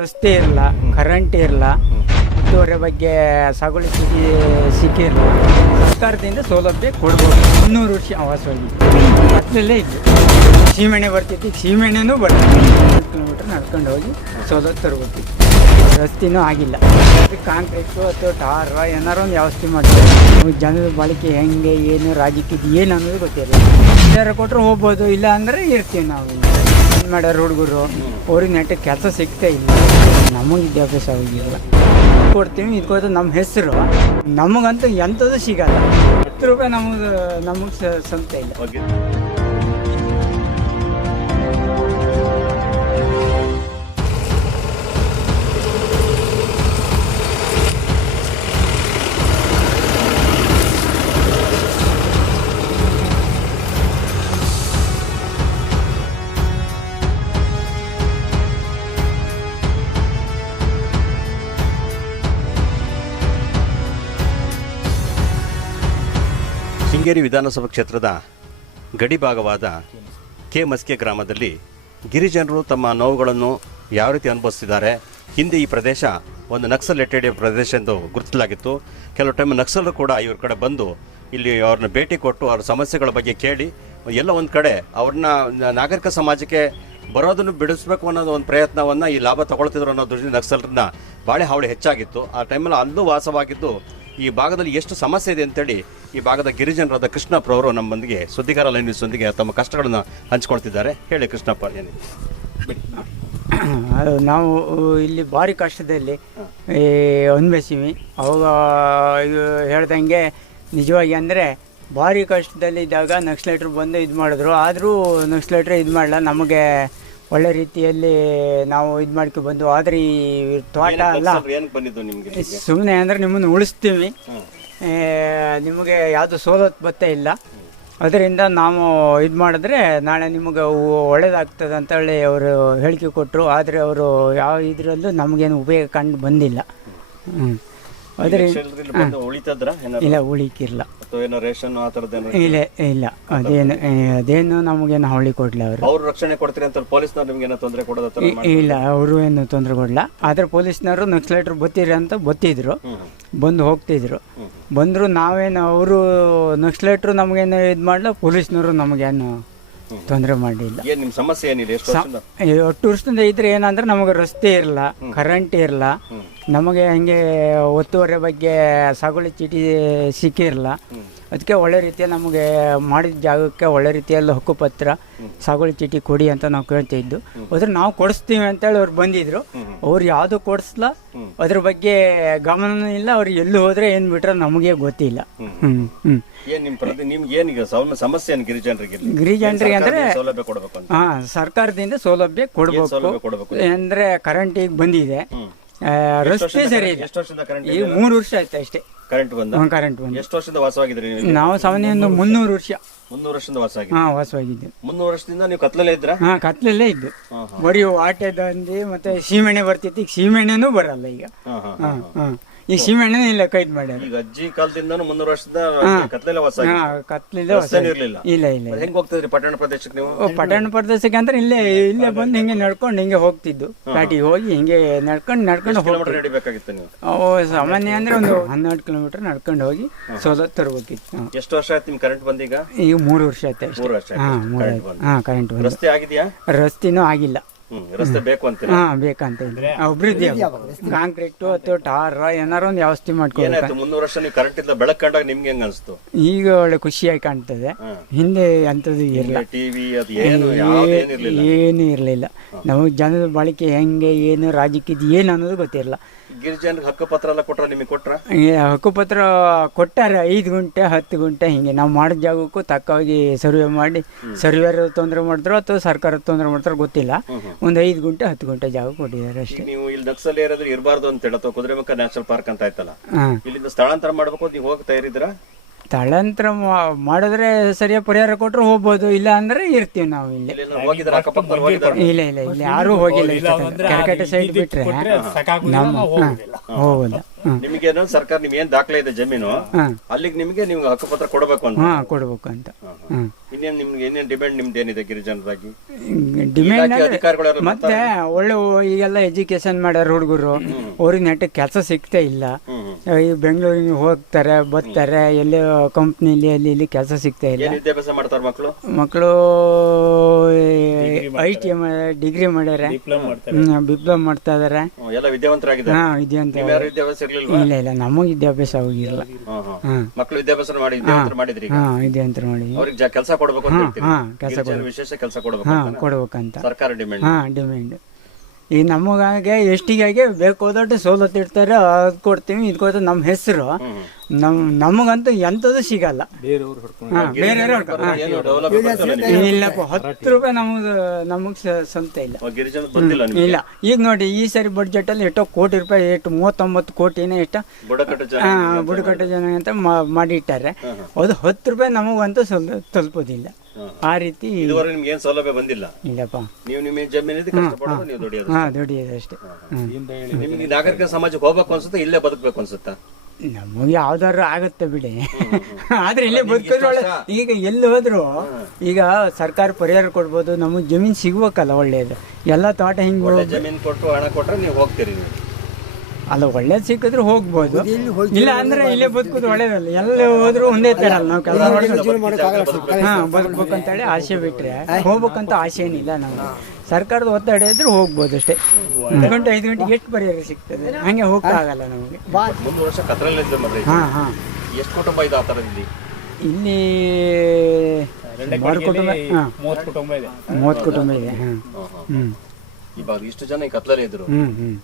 ರಸ್ತೆ ಇರಲ್ಲ ಕರೆಂಟ್ ಇರಲ್ಲ ಮುತ್ತುವರೆ ಬಗ್ಗೆ ಸಗುಳಿ ಸ್ಥಿತಿ ಸಿಕ್ಕಿರಲ್ಲ. ಸರ್ಕಾರದಿಂದ ಸೌಲಭ್ಯ ಕೊಡ್ಬೋದು. ಇನ್ನೂರು ವರ್ಷ ಆವಾಸವಾಗಿ ಅದರಲ್ಲೇ ಇದ್ದು ಸೀಮೆಣ್ಣೆ ಬರ್ತೈತಿ ಸೀಮೆಣ್ಣೆನೂ ಬರ್ತದೆ ಕಿಲೋಮೀಟ್ರ್ ನಡ್ಕೊಂಡು ಹೋಗಿ ಸೌಲಭ್ಯ ತರ್ಬೋದು. ರಸ್ತೆನೂ ಆಗಿಲ್ಲ. ಕಾಂಕ್ರೀಟು ಅಥವಾ ಟಾರ ಏನಾರು ಒಂದು ವ್ಯವಸ್ಥೆ ಮಾಡ್ತಾರೆ. ಜನದ ಜನರ ಬಾಳಿಕೆ ಹೆಂಗೆ ಏನು ರಾಜಕೀಯ ಏನು ಅನ್ನೋದು ಗೊತ್ತಿಲ್ಲ ಇದರ ಕೊಟ್ಟರೆ ಹೋಗ್ಬೋದು ಇಲ್ಲ ಅಂದರೆ ಇರ್ತೀವಿ ನಾವು ಏನು ಮಾಡ್ಯಾರ ಹುಡುಗರು? ಅವ್ರಿಗೆ ನೆಟ್ಟಗೆ ಕೆಲಸ ಸಿಗ್ತಾ ಇಲ್ಲ. ನಮಗೆ ವಿದ್ಯಾಭ್ಯಾಸ ಆಗಿಲ್ಲ. ಕೊಡ್ತೀವಿ ಇದಕ್ಕೋದ್ರೆ ನಮ್ಮ ಹೆಸರು. ನಮಗಂತೂ ಎಂಥದ್ದು ಸಿಗಲ್ಲ. ಹತ್ತು ರೂಪಾಯಿ ನಮಗೆ ನಮಗೆ ಸಂತೆ ಇಲ್ಲ. ಶೃಂಗೇರಿ ವಿಧಾನಸಭಾ ಕ್ಷೇತ್ರದ ಗಡಿ ಭಾಗವಾದ ಕೆ ಮಸ್ಕೆ ಗ್ರಾಮದಲ್ಲಿ ಗಿರಿಜನರು ತಮ್ಮ ನೋವುಗಳನ್ನು ಯಾವ ರೀತಿ ಅನುಭವಿಸ್ತಿದ್ದಾರೆ? ಹಿಂದೆ ಈ ಪ್ರದೇಶ ಒಂದು ನಕ್ಸಲ್ ಎಟೆಡ್ ಪ್ರದೇಶ ಎಂದು ಗುರುತಿಸಲಾಗಿತ್ತು. ಕೆಲವು ಟೈಮ್ ನಕ್ಸಲರು ಕೂಡ ಇವ್ರ ಕಡೆ ಬಂದು ಇಲ್ಲಿ ಅವ್ರನ್ನ ಭೇಟಿ ಕೊಟ್ಟು ಅವ್ರ ಸಮಸ್ಯೆಗಳ ಬಗ್ಗೆ ಕೇಳಿ, ಎಲ್ಲ ಒಂದು ಕಡೆ ಅವ್ರನ್ನ ನಾಗರಿಕ ಸಮಾಜಕ್ಕೆ ಬರೋದನ್ನು ಬಿಡಿಸ್ಬೇಕು ಅನ್ನೋದು ಒಂದು ಪ್ರಯತ್ನವನ್ನು ಈ ಲಾಭ ತಗೊಳ್ತಿದ್ರು ಅನ್ನೋ ದೃಷ್ಟಿ ನಕ್ಸಲರನ್ನ ಬಾಳೆ ಹಾವಳಿ ಹೆಚ್ಚಾಗಿತ್ತು. ಆ ಟೈಮಲ್ಲಿ ಅಲ್ಲೂ ವಾಸವಾಗಿದ್ದು ಈ ಭಾಗದಲ್ಲಿ ಎಷ್ಟು ಸಮಸ್ಯೆ ಇದೆ ಅಂತೇಳಿ ಈ ಭಾಗದ ಗಿರಿಜನರಾದ ಕೃಷ್ಣಪ್ಪ ಅವರು ನಮ್ಮೊಂದಿಗೆ ಸುದ್ದಿಗಾರ ಲೈನ್ ನ್ಯೂಸ್ನೊಂದಿಗೆ ತಮ್ಮ ಕಷ್ಟಗಳನ್ನು ಹಂಚ್ಕೊಳ್ತಿದ್ದಾರೆ. ಹೇಳಿ ಕೃಷ್ಣಪ್ಪ ಏನಿದೆ? ನಾವು ಇಲ್ಲಿ ಭಾರಿ ಕಷ್ಟದಲ್ಲಿ ಈ ಅನ್ಭವಿಸಿವಿ ಅವಾಗ ಹೇಳ್ದಂಗೆ ನಿಜವಾಗಿ ಅಂದರೆ ಭಾರಿ ಕಷ್ಟದಲ್ಲಿ ಇದ್ದಾಗ ನಕ್ಸಲೇಟ್ರು ಬಂದು ಇದು ಮಾಡಿದ್ರು. ಆದರೂ ನಕ್ಸಲೇಟ್ರು ಇದು ಮಾಡಲ್ಲ ನಮಗೆ ಒಳ್ಳೆ ರೀತಿಯಲ್ಲಿ ನಾವು ಇದು ಮಾಡ್ಕೊ ಬಂದು ಆದರೆ ಈ ತೋಟ ಅಲ್ಲ ಏನಕ್ಕೆ ಬಂದಿದ್ದು ನಿಮ್ಗೆ ಸುಮ್ಮನೆ ಅಂದರೆ ನಿಮ್ಮನ್ನು ಉಳಿಸ್ತೀವಿ. ನಿಮಗೆ ಯಾವುದು ಸೋಲೋತ್ ಬತ್ತೇ ಇಲ್ಲ. ಅದರಿಂದ ನಾವು ಇದು ಮಾಡಿದ್ರೆ ನಾಳೆ ನಿಮಗೆ ಒಳ್ಳೇದಾಗ್ತದೆ ಅಂತ ಅಂತೇಳಿ ಅವರು ಹೇಳಿಕೆ ಕೊಟ್ಟರು ಆದರೆ ಅವರು ಯಾವ ಇದರಲ್ಲೂ ನಮಗೇನು ಉಪಯೋಗ ಕಂಡು ಬಂದಿಲ್ಲ. ಹ್ಞೂ ಅದರಿಂದ ಬಂದು ಉಳಿತದ್ರ? ಇಲ್ಲ ಉಳಿಕಿಲ್ಲ ರೇಷನ್ ಆ ಥರದ್ದೇನೋ ಇಲ್ಲ ಇಲ್ಲ. ಅದೇನು ಅದೇನು ನಮಗೇನು ಹೊಳಿ ಕೊಡಲಿಲ್ಲ ಅವರು. ಅವ್ರು ರಕ್ಷಣೆ ಕೊಡ್ತೀರಿ ಅಂತ ಪೊಲೀಸ್ನವ್ರು ನಿಮ್ಗೆ ಏನೋ ತೊಂದರೆ ಕೊಡೋದ ಇಲ್ಲ ಅವರು ಏನು ತೊಂದರೆ ಕೊಡಲ್ಲ ಆದರೆ ಪೊಲೀಸ್ನವರು ನಕ್ಸಲೈಟ್ರು ಬತ್ತೀರಿ ಅಂತ ಬತ್ತಿದ್ರು ಬಂದು ಹೋಗ್ತಿದ್ರು. ಬಂದರು ನಾವೇನು ಅವರು ನಕ್ಸಲೈಟ್ರು ನಮಗೇನು ಇದು ಮಾಡ್ಲಾ ಪೊಲೀಸ್ನವರು ನಮಗೇನು ತೊಂದರೆ ಮಾಡಿಲ್ಲ. ಏನು ಸಮಸ್ಯೆ ಏನಿದೆ? ಎಷ್ಟು ವರ್ಷದಿಂದ? ಒಟ್ಟು ವರ್ಷದಿಂದ ಇದ್ರೆ ಏನಂದ್ರೆ ನಮಗೆ ರಸ್ತೆ ಇರಲ್ಲ ಕರೆಂಟ್ ಇರಲ್ಲ. ನಮಗೆ ಹಂಗೆ ಒತ್ತುವರಿ ಬಗ್ಗೆ ಸಾಗುಳಿ ಚೀಟಿ ಸಿಕ್ಕಿರಲ್ಲ. ಅದಕ್ಕೆ ಒಳ್ಳೆ ರೀತಿಯ ನಮಗೆ ಮಾಡಿದ ಜಾಗಕ್ಕೆ ಒಳ್ಳೆ ರೀತಿಯಲ್ಲಿ ಹಕ್ಕುಪತ್ರ ಸಾಗುವಳಿ ಚೀಟಿ ಕೊಡಿ ಅಂತ ನಾವು ಕೇಳ್ತಾ ಇದ್ದು. ಅದ್ರ ನಾವು ಕೊಡಿಸ್ತೀವಿ ಅಂತೇಳಿ ಅವ್ರು ಬಂದಿದ್ರು. ಅವ್ರು ಯಾವುದು ಕೊಡಿಸ್ಲ ಅದ್ರ ಬಗ್ಗೆ ಗಮನ ಇಲ್ಲ ಅವ್ರು ಎಲ್ಲಿ ಹೋದ್ರೆ ಏನು ಬಿಟ್ರೆ ನಮಗೆ ಗೊತ್ತಿಲ್ಲ. ಸಮಸ್ಯೆ ಗಿರಿಜನರಿಗೆ ಅಂದ್ರೆ ಸರ್ಕಾರದಿಂದ ಸೌಲಭ್ಯ ಕೊಡಬೇಕು ಅಂತ? ಹಾ ಸರ್ಕಾರದಿಂದ ಸೌಲಭ್ಯ ಕೊಡಬೇಕು. ಅಂದ್ರೆ ಕರೆಂಟ್ ಈಗ ಬಂದಿದೆ. ರಸ್ತೆ ಸರಿ ಇಲ್ಲ. ಎಷ್ಟು ವರ್ಷದಿಂದ ಕರೆಂಟ್ ಈಗ ಮೂರು ವರ್ಷ ಆಯ್ತು ಅಷ್ಟೇ. ಕರೆಂಟ್ ಬಂದ? ಕರೆಂಟ್ ಬಂದು. ಎಷ್ಟು ವರ್ಷದಿಂದ ವಾಸವಾಗಿದ್ರಿ ನೀವು? ನಾವು ಸಾಮಾನ್ಯ ಒಂದು ಮುನ್ನೂರು ವರ್ಷ. ಮುನ್ನೂರು ವರ್ಷದಿಂದ ವಾಸವಾಗಿ ಹಾ ವಾಸವಾಗಿದ್ದೆ ಮುನ್ನೂರು ವರ್ಷದಿಂದ ನೀವು ಕತ್ಲಲ್ಲೇ ಇದ್ರ ಹಾ ಕತ್ಲಲ್ಲೇ ಇದ್ದು. ಬರೀ ಆಟೆ ದಂಡಿ ಮತ್ತೆ ಸೀಮೆಣ್ಣೆ ಬರ್ತಿತ್ತು. ಈಗ ಸೀಮೆಣ್ಣೆನೂ ಬರಲ್ಲ ಈಗ. ಹಾ ಹಾ ಹಾ. ಹಾ. ಈ ಸೀಮೆಣ್ಣೆ ಇಲ್ಲ ಕೈದ್ ಮಾಡ್ಯಾರ ಈಗ ಅಜ್ಜಿ ಕಾಲದಿಂದನೂ ಮುನ್ನೂರು ವರ್ಷದ ಕತ್ಲೆಲ್ಲ ವಾಸ ಹಾ. ಕತ್ಲಿಲ್ಲ ರಸ್ತೆನೂ ಇರ್ಲಿಲ್ಲ. ಇಲ್ಲ ಇಲ್ಲ ಹೆಂಗ್ ಹೋಗ್ತಿದ್ರಿ ಪಟ್ಟಣ ಪ್ರದೇಶಕ್ಕೆ ನೀವು? ಓ, ಪಟ್ಟಣ ಪ್ರದೇಶಕ್ಕೆ ಅಂದ್ರೆ ಇಲ್ಲೇ ಇಲ್ಲೇ ಬಂದು ಹಿಂಗೆ ನಡ್ಕೊಂಡು ಹಿಂಗೆ ಹೋಗ್ತಿದ್ದು. ಘಾಟಿಗೆ ಹೋಗಿ ಹಿಂಗೆ ನಡ್ಕೊಂಡು ನಡ್ಕೊಂಡು ಹೋಗ್ತಿದ್ದು. ಕಿಲೋಮೀಟರ್ ನಡಿಬೇಕಾಗಿತ್ತು ನೀವು? ಅವು ಸಾಮಾನ್ಯ ಅಂದ್ರೆ ಒಂದು ಹನ್ನೆರಡು ಕಿಲೋಮೀಟರ್ ನಡ್ಕೊಂಡು ಹೋಗಿ ಸೋಲತ್ ತರ್ಬೇಕಿತ್ತು. ಎಷ್ಟು ವರ್ಷ ಆಯ್ತು ನಿಮ್ ಕರೆಂಟ್ ಬಂದೀಗ ಈಗ? ಮೂರು ವರ್ಷ ಆಯ್ತು ಮೂರು ವರ್ಷ ಹಾ ಮೂರು ಕರೆಂಟ್ ಆಯ್ತು. ಬಂದು. ಹಾ ಕರೆಂಟ್ ಬಂದು. ರಸ್ತೆ ಆಗಿದೆಯಾ? ರಸ್ತೆನೂ ಆಗಿಲ್ಲ. ರಸ್ತೆ ಬೇಕು ಅಂತೀರ? ಹಾ ಬೇಕಂತ ಇದ್ರೆ ಅಭಿವೃದ್ಧಿ ಕಾಂಕ್ರೀಟ್ ಅಥವಾ ಟಾರ್ ಏನಾರು ಒಂದು ವ್ಯವಸ್ಥೆ ಮಾಡ್ಕೋಬೇಕು ಏನಾಯ್ತು? ಮುನ್ನೂರು ವರ್ಷ ನೀವು ಕರೆಂಟ್ ಇಲ್ಲ ಬೆಳಕ್ ಕಂಡಾಗ ನಿಮ್ಗೆ ಹೆಂಗ್ ಅನ್ಸ್ತು? ಈಗ ಒಳ್ಳೆ ಖುಷಿಯಾಗಿ ಕಾಣ್ತದೆ. ಹಿಂದೆ ಅಂಥದ್ದು ಇರಲಿಲ್ಲ. ಟಿವಿ ಅದು ಏನು ಇರ್ಲಿಲ್ಲ ಏನೂ ಇರಲಿಲ್ಲ ನಮಗೆ ಜನದ ಬಳಕೆ ಹೆಂಗೆ ಏನು ರಾಜಕೀಯ ಏನು ಅನ್ನೋದು ಗೊತ್ತಿರಲ್ಲ ಗಿರಿಜನರಿಗೆ ಹಕ್ಕುಪತ್ರ ಎಲ್ಲ ಕೊಟ್ರ ನಿಮಗೆ ಕೊಟ್ರ? ಈ ಹಕ್ಕುಪತ್ರ ಕೊಟ್ಟಾರೆ ಐದು ಗುಂಟೆ ಹತ್ತು ಗುಂಟೆ ಹಿಂಗೆ ನಾವು ಮಾಡಿದ ಜಾಗಕ್ಕೂ ತಕ್ಕಾಗಿ ಸರ್ವೆ ಮಾಡಿ ಸರ್ವೆ ತೊಂದರೆ ಮಾಡಿದ್ರು ಅಥವಾ ಸರ್ಕಾರ ತೊಂದರೆ ಮಾಡ್ತಾರೋ ಗೊತ್ತಿಲ್ಲ. ಒಂದು ಐದು ಗುಂಟೆ ಹತ್ತು ಗುಂಟೆ ಜಾಗ ಕೊಟ್ಟಿದ್ದಾರೆ ಅಷ್ಟೇ. ನೀವು ಇಲ್ಲಿ ನಕ್ಸಲ್ ಏರಿಯಾದ್ರೆ ಇರಬಾರ್ದು ಅಂತ ಹೇಳತ್ತೋ? ಕುದುರೆಮುಖ ನ್ಯಾಷನಲ್ ಪಾರ್ಕ್ ಅಂತ ಆಯ್ತಲ್ಲ? ಇಲ್ಲಿಂದ ಸ್ಥಳಾಂತರ ಮಾಡ್ಬೇಕು ನೀವು ಹೋಗ್ತಾ ಇರಿದ್ರ ಸ್ಥಳಾಂತರ ಮಾ- ಮಾಡಿದ್ರೆ ಸರಿಯಾಗಿ ಪರಿಹಾರ ಕೊಟ್ರೆ ಹೋಗ್ಬೋದು ಇಲ್ಲ ಅಂದ್ರೆ ಇರ್ತೀವಿ ನಾವು ಇಲ್ಲಿ. ಇಲ್ಲಿ ಹೋಗಿದ್ರ ಅಕ್ಕಪಕ್ಕದಲ್ಲಿ ಹೋಗಿದಾರ ಇಲ್ಲ ಇಲ್ಲ ಇಲ್ಲಿ ಯಾರು ಹೋಗಿಲ್ಲ ಸೈಡ್ ಬಿಟ್ರೆ ನಮ್ಮ ಹಾಂ ಹಾಂ ನಿಮಗೆ ಸರ್ಕಾರ ನಿಮ್ ಏನ್ ದಾಖಲೆ ಇದೆ ಜಮೀನು ಹಾಂ. ಅಲ್ಲಿಗೆ ನಿಮಗೆ ನೀವು ಹಕ್ಕುಪತ್ರ ಕೊಡಬೇಕು ಅಂತ. ಕೊಡಬೇಕು ಕೊಡ್ಬೇಕು ಅಂತ. ಇನ್ನೇನ್ ನಿಮ್ಗೆ ಏನೇನ್ ಡಿಮ್ಯಾಂಡ್ ನಿಮ್ದು ಏನಿದೆ ಗಿರಿಜನರಾಗಿ? ಡಿಮ್ಯಾಂಡ್ ಇಲಾಖೆ ಮತ್ತೆ ಒಳ್ಳೆ ಓ- ಈಗೆಲ್ಲ ಎಜುಕೇಶನ್ ಮಾಡ್ಯಾರ ಹುಡುಗರು. ಅವ್ರಿಗೆ ನೆಟ್ಟಗೆ ಕೆಲಸ ಸಿಗ್ತಾ ಇಲ್ಲ. ಈ ಬೆಂಗಳೂರಿಗೆ ಹೋಗ್ತಾರೆ ಬರ್ತಾರೆ ಎಲ್ಲೋ ಕಂಪ್ನಿಲಿ ಅಲ್ಲಿ ಇಲ್ಲಿ ಕೆಲಸ ಸಿಗ್ತಾ ಇಲ್ಲ. ಏನ್ ವಿದ್ಯಾಭ್ಯಾಸ ಮಾಡ್ತಾರ ಮಕ್ಕಳು ಮಕ್ಕಳು ಐ ಟಿ ಡಿಗ್ರಿ ಮಾಡ್ಯಾರ. ಬಿಪ್ಲೋಮ್ ಮಾಡ್ತಾ ಇದಾರೆ. ಎಲ್ಲ ವಿದ್ಯಾವಂತರಾಗಿದ್ದಾರೆ. ಹಾ ವಿದ್ಯಾಭ್ಯಾಸ ಇಲ್ಲ ಇಲ್ಲ ನಮಗೆ ವಿದ್ಯಾಭ್ಯಾಸ ಹೋಗಿಲ್ಲ ಮಕ್ಕಳು ವಿದ್ಯಾಭ್ಯಾಸ ಮಾಡಿ ವಿದ್ಯಾವಂತರು ಮಾಡಿದ್ರಿ ಈಗ? ಹಾ ಮಾಡಿ ಅವ್ರಿಗೆ ಕೆಲಸ ಕೊಡ್ಬೇಕು ಅಂತ ಹೇಳ್ತೀರಿ? ಹಾ ಕೆಲಸ ಗಿರಿಜನ ವಿಶೇಷ ಕೆಲಸ ಕೊಡ್ಬೇಕು ಕೊಡಬೇಕಂತ ಕೊಡ್ಬೇಕಂತ. ಸರ್ಕಾರ ಡಿಮ್ಯಾಂಡ್. ಹಾ ಡಿಮ್ಯಾಂಡ್. ಈ ನಮಗಾಗೆ ಎಷ್ಟಿಗಾಗೆ ಬೇಕೋದಷ್ಟು ಸವಲತ್ತು ಇಡ್ತಾರೆ ಅದು ಕೊಡ್ತೀವಿ ಇದು ಕೊಡ್ತೀವಿ ನಮ್ಮ ಹೆಸರು ನಮ್ ನಮಗಂತೂ ಎಂಥದ್ದು ಸಿಗಲ್ಲ. ಹಾ, ಬೇರೆಯವ್ರು ಹೊಡ್ಕೊ- ಹಾ. ಏನು ಡೆವಲಪ್ ಇಲ್ಲಪ್ಪ ಹತ್ತು ರೂಪಾಯಿ ನಮಗೆ ನಮಗೆ ಸ್ವಂತ ಇಲ್ಲ. ಗಿರಿಜನ ಬಂದಿಲ್ಲ ನಿಮ್ಗೆ? ಇಲ್ಲ. ಈಗ ನೋಡಿ ಈ ಸರಿ ಬಡ್ಜೆಟ್ ಅಲ್ಲಿ ಎಷ್ಟೋ ಕೋಟಿ ರೂಪಾಯಿ ಎಷ್ಟು ಮೂವತ್ತೊಂಬತ್ತು ಕೋಟಿನ ಬುಡಕಟ್ಟ ಬುಡಕಟ್ಟು ಜನ ಹಾ, ಬುಡಕಟ್ಟು ಜನ ಅಂತ ಮಾ- ಮಾಡಿಟ್ಟಾರೆ. ಅದು ಹತ್ತು ರೂಪಾಯಿ ನಮಗಂತೂ ಸ್ವಲ್ಪ ತಲುಪೋದಿಲ್ಲ. ಆ ರೀತಿ ಇದುವರೆಗೆ ನಿಮ್ಗೆ ಏನ್ ಸೌಲಭ್ಯ ಬಂದಿಲ್ಲ? ಇಲ್ಲಪ್ಪ. ನೀವು ನಿಮ್ಮ ಜಮೀನಿದ್ದು ಕಷ್ಟಪಡೋದು ನೀವು ದುಡಿಯೋದು ಹಾ ದುಡಿಯೋದು ಅಷ್ಟೇ. ಹ್ಮ್. ನಿಮ್ಗೆ ನಾಗರಿಕ ಸಮಾಜಕ್ಕೆ ಹೋಗ್ಬೇಕು ಅನ್ಸುತ್ತೆ ಇಲ್ಲೇ ಬದುಕಬೇಕು ಅನ್ಸುತ್ತಾ? ನಮಗೆ ಯಾವ್ದಾದ್ರು ಆಗುತ್ತೆ ಬಿಡಿ. ಆದ್ರೆ ಇಲ್ಲೇ ಬದುಕಿದ್ರೆ ಈಗ ಎಲ್ಲಿ ಹೋದ್ರು ಈಗ ಸರ್ಕಾರ ಪರಿಹಾರ ಕೊಡ್ಬೋದು ನಮಗೆ ಜಮೀನ್ ಸಿಗ್ಬೇಕಲ್ಲ ಒಳ್ಳೇದು. ಎಲ್ಲ ತೋಟ ಹಿಂಗೆ ಒಳ್ಳೆ ಜಮೀನ್ ಕೊಟ್ಟು ಹಣ ಕೊಟ್ರೆ ನೀವು ಹೋಗ್ತೀರಿ. ಅಲ್ಲ ಒಳ್ಳೇದು ಸಿಕ್ಕಿದ್ರೆ ಹೋಗ್ಬೋದು. ಇಲ್ಲ ಅಂದ್ರೆ ಇಲ್ಲೇ ಬದುಕುದು ಒಳ್ಳೇದಲ್ಲ. ಎಲ್ಲ ಹೋದ್ರು ಒಂದೇ ತರ ಅಲ್ಲ. ನಾವು ಕೆಲಸ ಹಾ ಬದುಕ್ಬೇಕಂತೇಳಿ ಆಸೆ ಬಿಟ್ರೆ ಹೋಗ್ಬೇಕಂತ ಆಸೆ ಏನಿಲ್ಲ ನಮ್ಗೆ ಸರ್ಕಾರದ ಒತ್ತಡ ಇದ್ರೆ ಹೋಗ್ಬೋದು ಅಷ್ಟೇ. ಒಂದು ಗಂಟೆ ಐದು ಗಂಟೆಗೆ ಎಷ್ಟು ಪರಿಹಾರ ಸಿಗ್ತದೆ? ಹಂಗೆ ಹೋಗ್ತಾ ಆಗಲ್ಲ ನಮಗೆ. ಒಂದು ವರ್ಷ ಕತ್ರಲ್ಲಿ ಇದ್ದೆ ಮರ್ರಿ ಹಾ ಹಾ. ಎಷ್ಟು ಕುಟುಂಬ ಇದೆ ಆ ಇಲ್ಲಿ? ಸುಮಾರು ಕುಟುಂಬ ಹಾ. ಮೂವತ್ತು ಕುಟುಂಬ ಇದೆ. ಮೂವತ್ತು ಕುಟುಂಬ ಇದೆ ಹಾ. ಹಾ, ಹಾ. ಹ್ಮ್. ಇವಾಗ ಇಷ್ಟು ಜನ ಈ ಕತ್ಲಲ್ಲಿ ಇದ್ರು. ಹ್ಞೂ ಹ್ಮ್.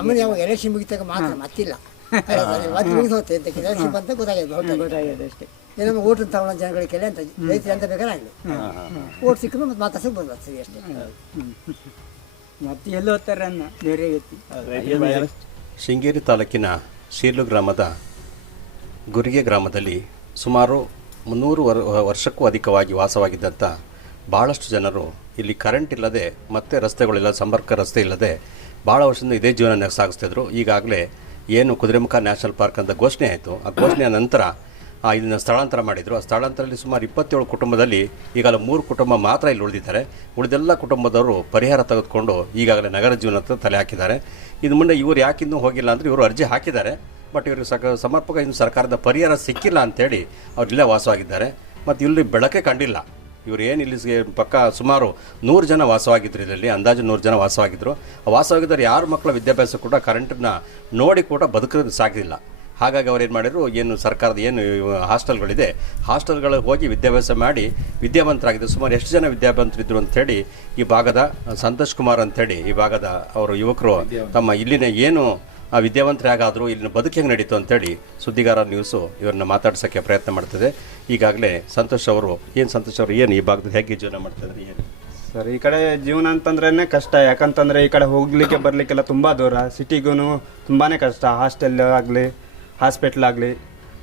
ನಮ್ಮನ್ನ ಯಾವಾಗ ಎಲೆಕ್ಷನ್ ಮುಗಿತಾಗ ಮಾತ್ರ ಮತ್ತಿಲ್ಲ. ಮತ್ತೆ ಮುಗಿದು ಹೋಗ್ತದೆ ಅಂತ ಎಲೆಕ್ಷನ್ ಬಂತ ಗೊತ್ತಾಗಿದೆ ಗೊತ್ತಾಗಿದೆ ಅಷ್ಟೇ. ನಮ್ಮ ಓಟ್ ತಗೊಳ್ಳೋ ಜನಗಳಿಗೆ ಅಂತ ರೈತರು ಅಂತ ಬೇಕಾಗಲಿ ಓಟ್ ಸಿಕ್ಕಿದ್ರೆ ಮತ್ತೆ ಮಾತಾಡ್ಸಕ್ ಬಂದ ಸರಿ ಅಷ್ಟೇ. ಮತ್ತೆ ಎಲ್ಲೋ ಹೋಗ್ತಾರೆ ಅನ್ನ ಬೇರೆ ಶೃಂಗೇರಿ ತಾಲೂಕಿನ ಶೀರ್ಲು ಗ್ರಾಮದ ಗುರಿಗೆ ಗ್ರಾಮದಲ್ಲಿ ಸುಮಾರು ಮುನ್ನೂರು ವರ್ ವರ್ಷಕ್ಕೂ ಅಧಿಕವಾಗಿ ವಾಸವಾಗಿದ್ದಂಥ ಭಾಳಷ್ಟು ಜನರು ಇಲ್ಲಿ ಕರೆಂಟ್ ಇಲ್ಲದೆ ಮತ್ತೆ ರಸ್ತೆಗಳಿಲ್ಲ ಸಂಪರ್ಕ ರಸ್ತೆ ಇಲ್ಲದೆ ಭಾಳ ವರ್ಷದಿಂದ ಇದೇ ಜೀವನ ಸಾಗಿಸ್ತಿದ್ರು ಈಗಾಗಲೇ ಏನು ಕುದುರೆಮುಖ ನ್ಯಾಷನಲ್ ಪಾರ್ಕ್ ಅಂತ ಘೋಷಣೆ ಆಯಿತು. ಆ ಘೋಷಣೆಯ ನಂತರ ಇದನ್ನು ಸ್ಥಳಾಂತರ ಮಾಡಿದರು. ಆ ಸ್ಥಳಾಂತರದಲ್ಲಿ ಸುಮಾರು ಇಪ್ಪತ್ತೇಳು ಕುಟುಂಬದಲ್ಲಿ ಈಗಾಗಲೇ ಮೂರು ಕುಟುಂಬ ಮಾತ್ರ ಇಲ್ಲಿ ಉಳಿದಿದ್ದಾರೆ. ಉಳಿದೆಲ್ಲ ಕುಟುಂಬದವರು ಪರಿಹಾರ ತೆಗೆದುಕೊಂಡು ಈಗಾಗಲೇ ನಗರ ಜೀವನದ ತಲೆ ಹಾಕಿದ್ದಾರೆ. ಇನ್ನು ಮುಂದೆ ಇವರು ಯಾಕೆ ಇನ್ನೂ ಹೋಗಿಲ್ಲ ಅಂದರೆ ಇವರು ಅರ್ಜಿ ಹಾಕಿದ್ದಾರೆ. ಬಟ್ ಇವರಿಗೆ ಸಕ, ಸಮರ್ಪಕ ಇನ್ನು ಸರ್ಕಾರದ ಪರಿಹಾರ ಸಿಕ್ಕಿಲ್ಲ ಅಂತೇಳಿ ಅವ್ರು ಇಲ್ಲೇ ವಾಸವಾಗಿದ್ದಾರೆ. ಮತ್ತು ಇಲ್ಲಿ ಬೆಳಕೆ ಕಂಡಿಲ್ಲ. ಇವರು ಏನು ಇಲ್ಲಿ ಪಕ್ಕ ಸುಮಾರು ನೂರು ಜನ ವಾಸವಾಗಿದ್ರು ಇದರಲ್ಲಿ ಅಂದಾಜು ನೂರು ಜನ ವಾಸವಾಗಿದ್ದರು ಆ ವಾಸವಾಗಿದ್ದರು ಯಾರ ಮಕ್ಕಳ ವಿದ್ಯಾಭ್ಯಾಸ ಕೂಡ ಕರೆಂಟನ್ನ ನೋಡಿ ಕೂಡ ಬದುಕೋದು ಸಾಕಿಲ್ಲ ಹಾಗಾಗಿ ಅವ್ರು ಏನು ಮಾಡಿದ್ರು ಏನು ಸರ್ಕಾರದ ಏನು ಹಾಸ್ಟೆಲ್ಗಳಿದೆ ಹಾಸ್ಟೆಲ್ಗಳಿಗೆ ಹೋಗಿ ವಿದ್ಯಾಭ್ಯಾಸ ಮಾಡಿ ವಿದ್ಯಾವಂತರಾಗಿದ್ದರು ಸುಮಾರು ಎಷ್ಟು ಜನ ವಿದ್ಯಾವಂತರಿದ್ದರು ಅಂಥೇಳಿ ಈ ಭಾಗದ ಸಂತೋಷ್ ಕುಮಾರ್ ಅಂಥೇಳಿ ಈ ಭಾಗದ ಅವರು ಯುವಕರು ತಮ್ಮ ಇಲ್ಲಿನ ಏನು ವಿದ್ಯಾವಂತರಾಗಾದರೂ ಇಲ್ಲಿನ ಬದುಕು ಹೆಂಗೆ ನಡೀತು ಅಂತೇಳಿ ಸುದ್ದಿಗಾರ ನ್ಯೂಸು ಇವರನ್ನ ಮಾತಾಡ್ಸೋಕ್ಕೆ ಪ್ರಯತ್ನ ಮಾಡ್ತದೆ. ಈಗಾಗಲೇ ಸಂತೋಷ್ ಅವರು ಏನು ಸಂತೋಷ್ ಅವರು ಏನು ಈ ಭಾಗದಲ್ಲಿ ಹೇಗೆ ಜೀವನ ಮಾಡ್ತಿದ್ದಾರೆ ಏನು? ಸರ್ ಈ ಕಡೆ ಜೀವನ ಅಂತಂದ್ರೇ ಕಷ್ಟ ಯಾಕಂತಂದ್ರೆ ಈ ಕಡೆ ಹೋಗ್ಲಿಕ್ಕೆ ಬರಲಿಕ್ಕೆಲ್ಲ ತುಂಬ ದೂರ. ಸಿಟಿಗೂ ತುಂಬಾ ಕಷ್ಟ ಹಾಸ್ಟೆಲ್ ಆಗಲಿ ಹಾಸ್ಪಿಟ್ಲ್ ಆಗಲಿ.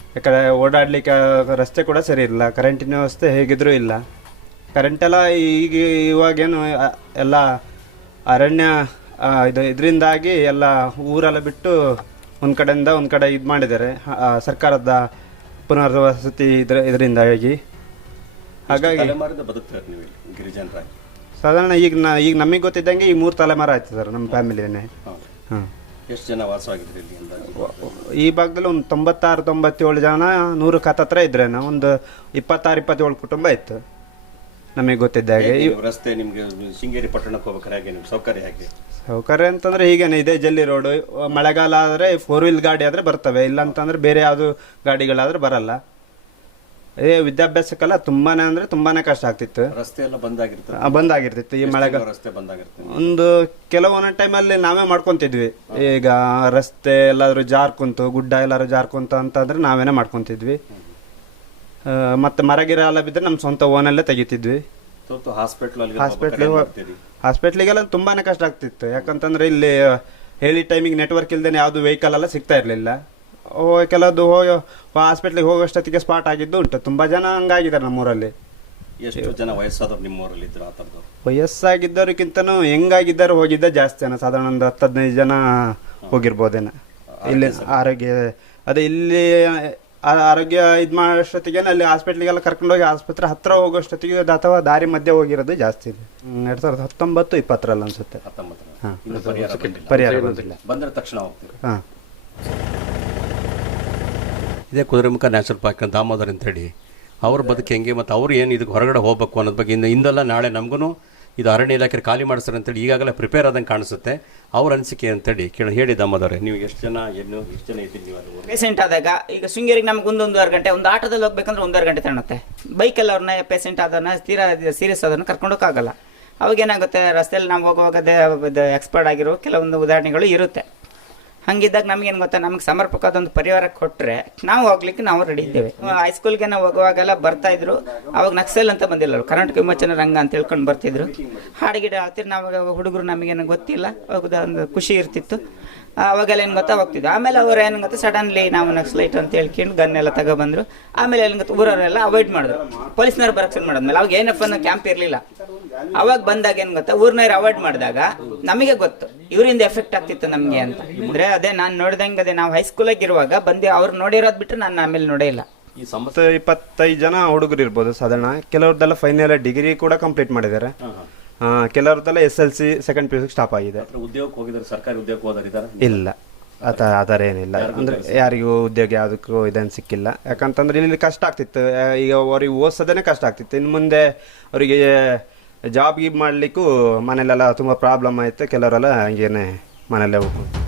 ಈ ಕಡೆ ಓಡಾಡ್ಲಿಕ್ಕೆ ರಸ್ತೆ ಕೂಡ ಸರಿ ಇಲ್ಲ ಕರೆಂಟಿನ ವ್ಯವಸ್ಥೆ ಹೇಗಿದ್ರೂ ಇಲ್ಲ. ಕರೆಂಟ್ ಎಲ್ಲ ಈಗ ಇವಾಗೇನು ಎಲ್ಲ ಅರಣ್ಯ ಆ, ಇದು ಇದರಿಂದಾಗಿ ಎಲ್ಲ ಊರೆಲ್ಲ ಬಿಟ್ಟು ಒಂದು ಕಡೆಯಿಂದ ಒಂದು ಕಡೆ ಇದು ಮಾಡಿದ್ದಾರೆ. ಸರ್ಕಾರದ ಪುನರ್ವಸತಿ ಇದ್ರ ಇದರಿಂದಾಗಿ. ಹಾಗಾಗಿ ಸಾಧಾರಣ ಈಗ ನಾ ಈಗ ನಮಗೆ ಗೊತ್ತಿದ್ದಂಗೆ ಈ ಮೂರು ತಲೆಮಾರು ಆಯ್ತು ಸರ್ ನಮ್ಮ ಫ್ಯಾಮಿಲಿಯೇ ಹಾಂ ಎಷ್ಟು ಜನ ವಾಸವಾಗಿದ್ರು ಈ ಭಾಗದಲ್ಲಿ? ಒಂದು ತೊಂಬತ್ತಾರು ತೊಂಬತ್ತೇಳು ಜನ ನೂರು ಹತ್ರ ಇದ್ರೇನು? ಒಂದು ಇಪ್ಪತ್ತಾರು ಇಪ್ಪತ್ತೇಳು ಕುಟುಂಬ ಇತ್ತು. ನಮಗೆ ಗೊತ್ತಿದ್ದ ಹಾಗೆ. ಹೇಗೆ ನೀವು ರಸ್ತೆ ನಿಮಗೆ ಶೃಂಗೇರಿ ಪಟ್ಟಣಕ್ಕೆ ಹೋಗ್ಬೇಕಾದ್ರೆ ಹಾಗೆ ನಿಮ್ಗೆ ಸೌಕರ್ಯ ಹಾಗೆ? ಸೌಕರ್ಯ ಅಂತಂದ್ರೆ ಹೀಗೇನೆ ಇದೆ ಜಲ್ಲಿ ರೋಡು ಮಳೆಗಾಲ ಆದರೆ ಫೋರ್ ವೀಲ್ ಗಾಡಿ ಆದರೆ ಬರ್ತವೆ. ಇಲ್ಲ ಅಂತಂದ್ರೆ ಬೇರೆ ಯಾವುದು ಗಾಡಿಗಳಾದ್ರೆ ಬರಲ್ಲ. ಏ ವಿದ್ಯಾಭ್ಯಾಸಕ್ಕೆಲ್ಲ ತುಂಬಾನೇ ಅಂದ್ರೆ ತುಂಬಾನೇ ಕಷ್ಟ ಆಗ್ತಿತ್ತು. ರಸ್ತೆ ಎಲ್ಲ ಬಂದಾಗಿರ್ತದೆ ಆ, ಬಂದಾಗಿರ್ತಿತ್ತು ಈ ಮಳೆಗಾಲ ರಸ್ತೆ ಬಂದಾಗಿರ್ತಿತ್ತು ಒಂದು ಕೆಲವೊಂದು ಟೈಮಲ್ಲಿ ನಾವೇ ಮಾಡ್ಕೊಂತಿದ್ವಿ. ಈಗ ರಸ್ತೆ ಎಲ್ಲಾದ್ರೂ ಜಾರ್ಕೊಂತು ಗುಡ್ಡ ಎಲ್ಲಾದ್ರೂ ಜಾರ್ಕೊಂತ ಕುಂತು ಅಂತಂದ್ರೆ ನಾವೇನೆ ಮಾಡ್ಕೊಂತಿದ್ವಿ. ಮತ್ತೆ ಮರ ಗಿರ ಎಲ್ಲ ಬಿದ್ದರೆ ನಮ್ಮ ಸ್ವಂತ ಓನಲ್ಲೇ ತೆಗಿತಿದ್ವಿ. ಹಾಸ್ಪಿಟ್ಲ್ ಹಾಸ್ಪಿಟ್ಲಿಗೆಲ್ಲ ತುಂಬಾನೇ ಕಷ್ಟ ಆಗ್ತಿತ್ತು. ಯಾಕಂತಂದ್ರೆ ಇಲ್ಲಿ ಹೇಳಿ ಟೈಮಿಗೆ ನೆಟ್ವರ್ಕ್ ಇಲ್ದೇನೆ ಯಾವುದು ವೆಹಿಕಲ್ ಎಲ್ಲ ಸಿಗ್ತಾ ಇರಲಿಲ್ಲ. ಕೆಲವೊಂದು ಹೋಗಿ ಹಾಸ್ಪಿಟ್ಲಿಗೆ ಹೋಗೋಷ್ಟೊತ್ತಿಗೆ ಸ್ಪಾಟ್ ಆಗಿದ್ದು ಉಂಟು. ತುಂಬಾ ಜನ ಹಂಗಾಗಿದ್ದಾರೆ ನಮ್ಮೂರಲ್ಲಿ. ಎಷ್ಟು ಜನ ವಯಸ್ಸಾದವ್ರು ನಿಮ್ಮೂರಲ್ಲಿ ಇದ್ರು ಆ ಥರದವ್ರು? ವಯಸ್ಸಾಗಿದ್ದವ್ರಿಗಿಂತನೂ ಹೆಂಗಾಗಿದ್ದರು ಹೋಗಿದ್ದ ಜಾಸ್ತಿ ಜನ. ಸಾಧಾರಣ ಒಂದು ಹತ್ತು ಹದಿನೈದು ಜನ ಹೋಗಿರ್ಬೋದೇನ. ಇಲ್ಲಿ ಆರೋಗ್ಯ ಅದೇ ಇಲ್ಲಿ ಆರೋಗ್ಯ ಇದು ಮಾಡೋಷ್ಟೊತ್ತಿಗೆ ಅಲ್ಲಿ ಹಾಸ್ಪಿಟ್ಲಿಗೆಲ್ಲ ಕರ್ಕೊಂಡೋಗಿ ಆಸ್ಪತ್ರೆ ಹತ್ತಿರ ಹೋಗೋಷ್ಟೊತ್ತಿಗೆ ಅದು ಅಥವಾ ದಾರಿ ಮಧ್ಯೆ ಹೋಗಿರೋದು ಜಾಸ್ತಿ ಇದೆ. ಎರಡು ಸಾವಿರದ ಹತ್ತೊಂಬತ್ತು ಇಪ್ಪತ್ತರಲ್ಲಿ ಅನ್ಸುತ್ತೆ. ಹತ್ತೊಂಬತ್ತು ಹಾ. ಇನ್ನು ಪರಿಹಾರ ಬಂದಿಲ್ಲ. ಬಂದ್ರೆ ತಕ್ಷಣ ಹೋಗ್ತೀವಿ. ಹಾಂ. ಇದೇ ಕುದುರೆಮುಖ ನ್ಯಾಷನಲ್ ಪಾರ್ಕ್ ದಾಮೋದರ್ ಅಂತೇಳಿ ಅವ್ರ ಬದುಕು ಹೆಂಗೆ ಮತ್ತು ಅವ್ರು ಏನು ಇದಕ್ಕೆ ಹೊರಗಡೆ ಹೋಗ್ಬೇಕು ಅನ್ನೋದ್ ಬಗ್ಗೆ ಇಂದ ಇಂದಲ್ಲ ನಾಳೆ ನಮಗೂ ಇದು ಅರಣ್ಯ ಇಲಾಖೆ ಖಾಲಿ ಮಾಡಿಸ್ತಾರೆ ಅಂತೇಳಿ ಈಗಾಗಲೇ ಪ್ರಿಪೇರ್ ಆದಂಗೆ ಕಾಣಿಸುತ್ತೆ. ಅವ್ರ ಅನಿಸಿಕೆ ಅಂತೇಳಿ ಕೇಳಿ, ಹೇಳಿ ದಮ್ಮದವ್ರೆ, ನೀವು ಎಷ್ಟು ಜನ ಏನು ಎಷ್ಟು ಜನ ಇದ್ದೀರಿ ನೀವು ಪೇಷಂಟ್ ಆದಾಗ, ಈಗ ಶೃಂಗೇರಿಗೆ ನಮ್ಗೆ ಒಂದು ಒಂದೂವರೆ ಗಂಟೆ, ಒಂದು ಆಟೋದಲ್ಲಿ ಹೋಗ್ಬೇಕಂದ್ರೆ ಒಂದೂವರೆ ಗಂಟೆ ತಗೊಳುತ್ತೆ ಬೈಕಲ್ಲಿ ಅವ್ರನ್ನ ಪೇಸೆಂಟ್ ಆದವ್ರನ್ನ, ತೀರಾ ಸೀರಿಯಸ್ ಅದನ್ನು ಕರ್ಕೊಂಡೋಕ್ಕಾಗಲ್ಲ ಅವಾಗ ಏನಾಗುತ್ತೆ ರಸ್ತೆಯಲ್ಲಿ ನಾವು ಹೋಗುವಾಗ ಎಕ್ಸ್ಪರ್ಟ್ ಆಗಿರೋ ಕೆಲವೊಂದು ಉದಾಹರಣೆಗಳು ಇರುತ್ತೆ. ಹಂಗಿದ್ದಾಗ ನಮಗೇನು ಗೊತ್ತಾ? ನಮಗೆ ಸಮರ್ಪಕದೊಂದು ಒಂದು ಪರಿಹಾರ ಕೊಟ್ಟರೆ ನಾವು ಹೋಗ್ಲಿಕ್ಕೆ ನಾವು ರೆಡಿ ಇದ್ದೇವೆ. ಹೈಸ್ಕೂಲ್ಗೆ ನಾವು ಹೋಗುವಾಗೆಲ್ಲ ಬರ್ತಾ ಇದ್ರು. ಅವಾಗ ನಕ್ಸಲ್ ಅಂತ ಬಂದಿಲ್ಲ ಅವ್ರು ಕರ್ನಾಟಕ ವಿಮೋಚನ ರಂಗ ಅಂತ ಹೇಳ್ಕೊಂಡು ಬರ್ತಿದ್ರು. ಹಾಡುಗಿಡ ಹೇಳ್ತಿರು ನಾವು ಹುಡುಗರು ನಮಗೇನು ಗೊತ್ತಿಲ್ಲ. ಅವಾಗ ಒಂದು ಖುಷಿ ಇರ್ತಿತ್ತು. ಅವಾಗೆಲ್ಲ ಏನು ಗೊತ್ತಾ ಹೋಗ್ತಿದ್ವಿ. ಆಮೇಲೆ ಅವ್ರು ಏನು ಗೊತ್ತಾ ಸಡನ್ಲಿ ನಾವು ನಕ್ಸಲೈಟ್ ಅಂತ ಹೇಳ್ಕೊಂಡು ಗನ್ ಎಲ್ಲ ತಗೊಬಂದ್ರು. ಆಮೇಲೆ ಏನು ಗೊತ್ತಾ ಊರವರೆಲ್ಲ ಅವಾಯ್ಡ್ ಮಾಡಿದ್ರು. ಪೊಲೀಸ್ನವ್ರು ಬರಕ್ಷನ್ ಮಾಡಿದ್ಮೇಲೆ. ಅವಾಗ ಏನಪ್ಪ ಅನ್ನೋ ಕ್ಯಾಂಪ್ ಇರಲಿಲ್ಲ. ಅವಾಗ ಬಂದಾಗ ಏನು ಗೊತ್ತಾ ಊರ್ನವ್ರು ಅವಾಯ್ಡ್ ಮಾಡಿದಾಗ ನಮಗೆ ಗೊತ್ತು. ಇವರಿಂದ ಎಫೆಕ್ಟ್ ಆಗ್ತಿತ್ತು ನಮಗೆ ಅಂತ. ಅಂದರೆ ಅದೇ ನಾನು ನೋಡ್ದಂಗೆ ಅದೇ ನಾವು ಹೈಸ್ಕೂಲಾಗಿ ಇರುವಾಗ ಬಂದು ಅವ್ರು ನೋಡಿರೋದು ಬಿಟ್ಟರೆ ನಾನು ಆಮೇಲೆ ನೋಡೇ ಇಲ್ಲ. ಈ ಸಂಸ್ಥೆ ಇಪ್ಪತ್ತೈದು ಜನ ಹುಡುಗರು ಇರ್ಬೋದು ಸಾಧಾರಣ. ಕೆಲವ್ರದ್ದೆಲ್ಲ ಫೈನಲ್ ಡಿಗ್ರಿ ಕೂಡ ಕಂಪ್ಲೀಟ್ ಮಾಡಿದ್ದಾರೆ. ಕೆಲವ್ರದ್ದೆಲ್ಲ S L C second P U stop ಆಗಿದೆ. ಉದ್ಯೋಗಕ್ಕೆ ಹೋಗಿದ್ದಾರೆ ಸರ್ಕಾರಿ ಉದ್ಯೋಗಕ್ಕೆ ಹೋದಾರಿದ್ದಾರೆ ಇಲ್ಲ. ಆತ ಆ ಥರ ಏನಿಲ್ಲ. ಅಂದ್ರೆ ಯಾರಿಗೂ ಉದ್ಯೋಗ ಯಾವುದಕ್ಕೂ ಇದೇನು ಸಿಕ್ಕಿಲ್ಲ. ಯಾಕಂತಂದ್ರೆ ಇಲ್ಲಿ ಕಷ್ಟ ಆಗ್ತಿತ್ತು. ಈಗ ಅವ್ರಿಗೆ ಓದಿಸೋದೇ ಕಷ್ಟ ಆಗ್ತಿತ್ತು. ಇನ್ನು ಮುಂದೆ ಅವರಿಗೆ ಜಾಬ್ ಗೀಬ್ ಮಾಡಲಿಕ್ಕೂ ಮನೇಲೆಲ್ಲ ತುಂಬ ಪ್ರಾಬ್ಲಮ್ ಆಯಿತು. ಕೆಲವರೆಲ್ಲ ಹಂಗೇನೆ ಮನೇಲೆ ಹೋಗ್ಬೋದು